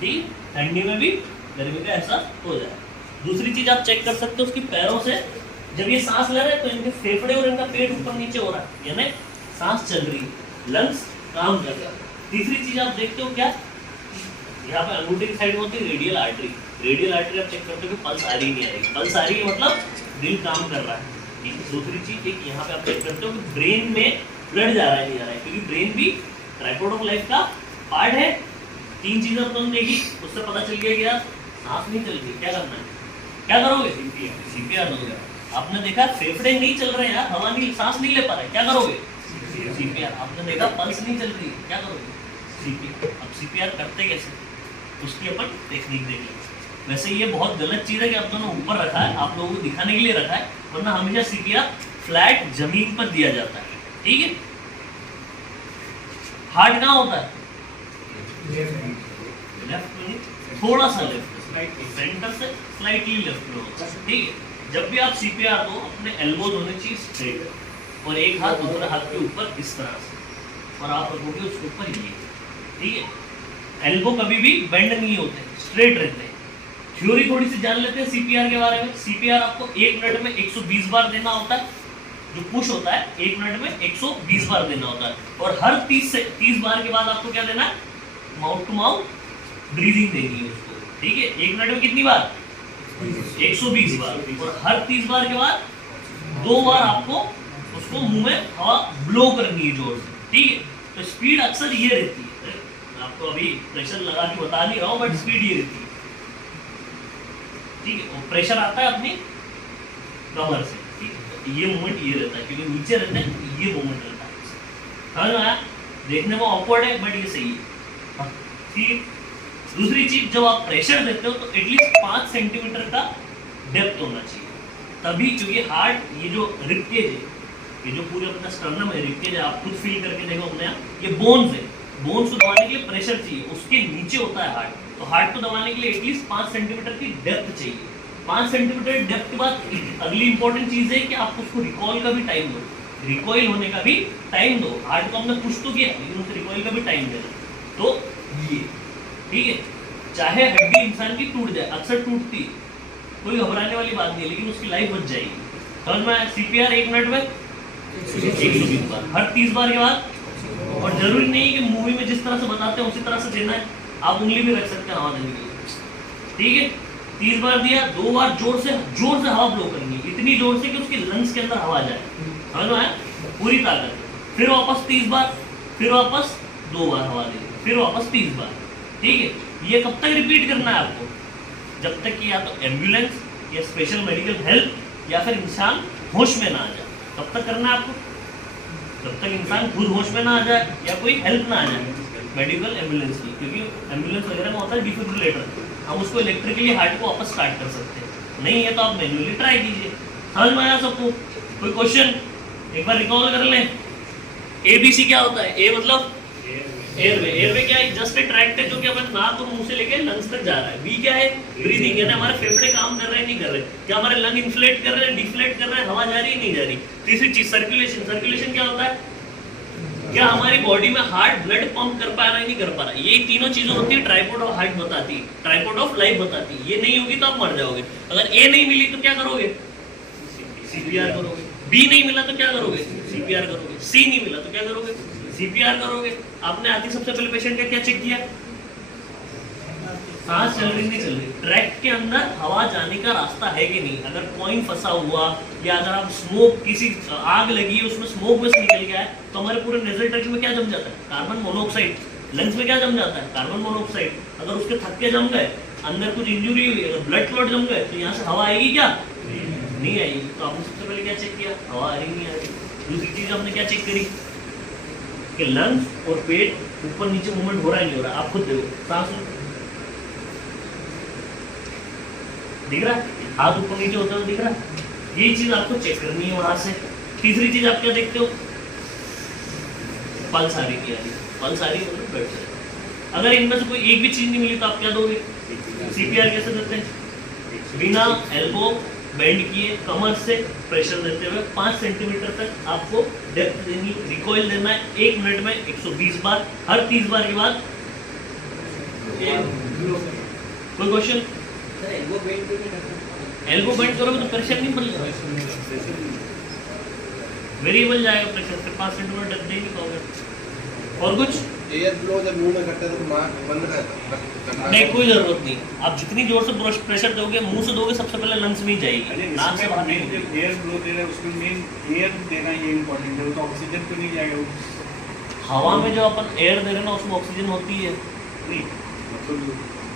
ठीक, ठंडी में भी गर्मी का एहसास हो जाए। दूसरी चीज आप चेक कर सकते हो उसकी पैरों से, जब ये सांस ले रहे हैं तो इनके फेफड़े और इनका पेट ऊपर नीचे हो रहा है, यानी सांस चल रही है, लंग्स काम कर रहा है। तीसरी चीज आप देखते हो क्या, यहाँ पे अंगूठे की साइड में होती है रेडियल आर्टरी। रेडियल आर्टरी आप चेक करते हो कि पल्स आ रही नहीं आ रही, पल्स आ रही है मतलब दिल काम कर रहा है। ठीक, दूसरी चीज एक यहाँ पे आप चेक करते हो कि ब्रेन में ब्लड जा रहा है नहीं जा रहा है, क्योंकि ब्रेन भी ट्राइपॉड ऑफ लाइफ का पार्ट है। तीन चीजें तुमने देखी, उससे पता चल गया कि यार सांस नहीं चल रही, क्या करना है, क्या करोगे, सीपीआर दोगे। आपने देखा फेफड़े नहीं चल रहे हैं यार, हवा नहीं, सांस नहीं ले पा रहे, क्या करोगे, सीपीआर। आपने देखा पल्स नहीं चल रही, क्या करोगे, सीपीआर। अब सीपीआर करते कैसे, उसकी अपन टेक्निक देखेंगे। वैसे ये बहुत गलत चीज है कि आप दोनों ऊपर रखा है, आप लोगों को दिखाने के लिए रखा है, वरना हमेशा सीपीआर फ्लैट जमीन पर दिया जाता है। ठीक है, हार्ट कहाँ होता है, लेफ्ट में, थोड़ा सा लेफ्ट, सेंटर से स्लाइटली लेफ्ट में होता है। ठीक है, जब भी आप सीपीआर दो अपने एल्बोज होने चाहिए स्ट्रेट, और एक हाथ दूसरे हाथ के ऊपर इस तरह से, और आप रखोगे उसके ऊपर ये। ठीक है, एल्बो कभी भी बेंड नहीं होते, स्ट्रेट रहते हैं। थ्योरी थोड़ी सी जान लेते हैं सीपीआर के बारे में। सीपीआर आपको 1 मिनट में 120 बार देना होता है, जो पुश होता है 1 मिनट में 120 बार देना होता है, और हर 30 बार के बाद आपको क्या देना है, माउथ टू माउथ ब्रीदिंग देनी है उसको। ठीक है, 1 मिनट में कितनी बार, 120 बार, और हर 30 बार के बाद 2 बार आपको उसको मुंह में हवा ब्लो करनी है जोर से। ठीक है, तो स्पीड अक्सर ये रहती है, आपको अभी प्रेशर लगा के बता नहीं रहा हूँ, बट स्पीड ये रहती है। ठीक है, और प्रेशर आता है अपनी कमर से। ठीक है, तो ये मूवमेंट ये रहता है, क्योंकि नीचे रहता है, ये मूवमेंट रहता है। समझ में आया, देखने में ऑकवर्ड है बट ये सही है। ठीक है, दूसरी चीज, जब आप प्रेशर देते हो तो एटलीस्ट 5 सेंटीमीटर का डेप्थ होना चाहिए, तभी, क्योंकि हार्ट, ये जो रिबकेज है, ये जो पूरे अपना स्टर्नम है, रिबकेज है, आप खुद फील करके देखो अपने आप, ये बोन्स है, बोन्स को दबाने के लिए प्रेशर चाहिए, उसके नीचे होता है हार्ट। तो हार्ट को दबाने के लिए एटलीस्ट 5 सेंटीमीटर की डेप्थ चाहिए। 5 सेंटीमीटर डेप्थ के बाद अगली इंपॉर्टेंट चीज है कि आप उसको रिकॉइल का भी टाइम दो, रिकॉइल होने का भी टाइम दो। हार्ट को हमने पुश तो किया, लेकिन उसे रिकॉइल का भी टाइम देना। तो ये, ठीक है, चाहे हड्डी इंसान की टूट जाए, अक्सर टूटती है, कोई घबराने वाली बात नहीं है, लेकिन उसकी लाइफ बच जाएगी। समझ में, सीपीआर 1 मिनट में 120 बार, हर 30 बार के बाद। और जरूरी नहीं है कि मूवी में जिस तरह से बताते हैं उसी तरह से देना है, आप उंगली भी रख सकते हैं हवा देने के लिए। ठीक है, 30 बार दिया, 2 बार जोर से हवा ब्लो करनी है, इतनी जोर से कि उसके लंग्स के अंदर हवा जाए। समझ में आया, पूरी ताकत। फिर वापस 30 बार, फिर वापस 2 बार हवा देनी, फिर वापस 30 बार। ठीक है, ये कब तक रिपीट करना है आपको, जब तक कि या तो एम्बुलेंस या स्पेशल मेडिकल हेल्प या फिर इंसान होश में ना आ जाए, तब तक करना है आपको, जब तक इंसान खुद होश में ना आ जाए या कोई हेल्प ना आ जाए, मेडिकल एम्बुलेंस की। क्योंकि एम्बुलेंस वगैरह में होता है डिफिब्रिलेटर, हम उसको इलेक्ट्रिकली हार्ट को वापस स्टार्ट कर सकते हैं। नहीं है तो आप मैन्युअली ट्राई कीजिए। समझ में आया सबको, कोई क्वेश्चन, एक बार रिकॉल कर लें। ABC क्या होता है, A मतलब एयरवे, एयरवे क्या है, जस्ट ए ट्रैक्ट है जो कि अपन नाक और मुंह से लेके लंग्स तक जा रहा है। B क्या है, ब्रीदिंग, यानी हमारे फेफड़े काम कर रहे हैं नहीं कर रहे, क्या हमारे लंग इन्फ्लेट कर रहे हैं डिफ्लेट कर रहे हैं, हवा जा रही है नहीं जा रही। तीसरी चीज सर्कुलेशन, सर्कुलेशन क्या होता है, क्या हमारी बॉडी में हार्ट ब्लड पंप कर पा रहा है नहीं कर पा रहा है। ये तीनों चीजें होती है, ट्राइपॉड ऑफ हार्ट बताती है, ट्राइपॉड ऑफ लाइफ बताती है। ये नहीं होगी तो आप मर जाओगे। अगर A नहीं मिली तो क्या करोगे, CPR करोगे। B नहीं मिला तो क्या करोगे, CPR करोगे। C नहीं मिला तो क्या करोगे, CPR करोगे। आपने आती सबसे पहले पेशेंट का क्या चेक किया, सांस चल रही नहीं चल रही, ट्रैक के अंदर हवा जाने का रास्ता है कि नहीं। अगर कॉइन फंसा हुआ या अगर आप स्मोक, किसी आग लगी है उसमें स्मोक बस निकल गया है, तो हमारे पूरे नेजल ट्रैक्ट में क्या जम जाता है, कार्बन मोनोऑक्साइड। लंग्स में क्या जम जाता है, कार्बन मोनोऑक्साइड। अगर उसके थक्के जम गए, अंदर कुछ इंजुरी हुई, अगर ब्लड क्लॉट जम गए, तो यहाँ से हवा आएगी क्या, नहीं आएगी। तो आपने सबसे पहले क्या चेक किया, हवा आ रही नहीं आ रही। दूसरी चीज आपने क्या चेक करी कि लंग्स और पेट ऊपर नीचे मूवमेंट हो रहा है नहीं हो रहा। आप खुद देखो, सांस दिख रहा है, हाथ ऊपर नीचे होता है दिख रहा है। ये चीज आपको चेक करनी है वहां से। तीसरी चीज आप क्या देखते हो, पल्स आ रही है, पल्स आ रही है मतलब ब्लड चल। अगर इनमें से कोई एक भी चीज नहीं मिली तो आप क्या दोगे, CPR कैसे देते हैं, बिना एल्बो बेंड किए कमर से प्रेशर देते हुए 5 सेंटीमीटर तक आपको डेप्थ देनी, रिकॉइल देना है 1 मिनट में 120 बार, हर 30 बार के बाद कोई क्वेश्चन? सर एल्बो बेंड क्यों नहीं करते? एल्बो बेंड करोगे तो प्रेशर नहीं बदलेगा, वेरिएबल जाएगा प्रेशर, फिर 5 सेंटीमीटर दे ही नहीं पाओगे। और कुछ एयर फ्लो जब मुंह में करते हैं तो मार्क बंद रहता नहीं, कोई जरूरत नहीं। आप जितनी जोर से प्रेशर दोगे, मुंह से दोगे, सबसे पहले लंग्स में ही जाएगी, नाक से बाहर नहीं मेन होगी। एयर फ्लो दे रहा है उसमें मेन एयर देना ये इम्पोर्टेंट है, तो ऑक्सीजन तो नहीं जाएगा हवा में जो अपन एयर दे रहे हैं ना, उसमें ऑक्सीजन होती है। नहीं, मतलब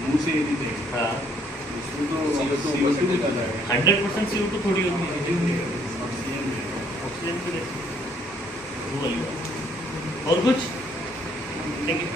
मुंह से ये नहीं देगा, हाँ, उसमें तो CO2 CO2 भी जाएगा, 100% CO2 थोड़ी होती है, ऑक्सीजन ऑक्सीजन की रहती है। वो वाली बात। और कुछ? ठीक है।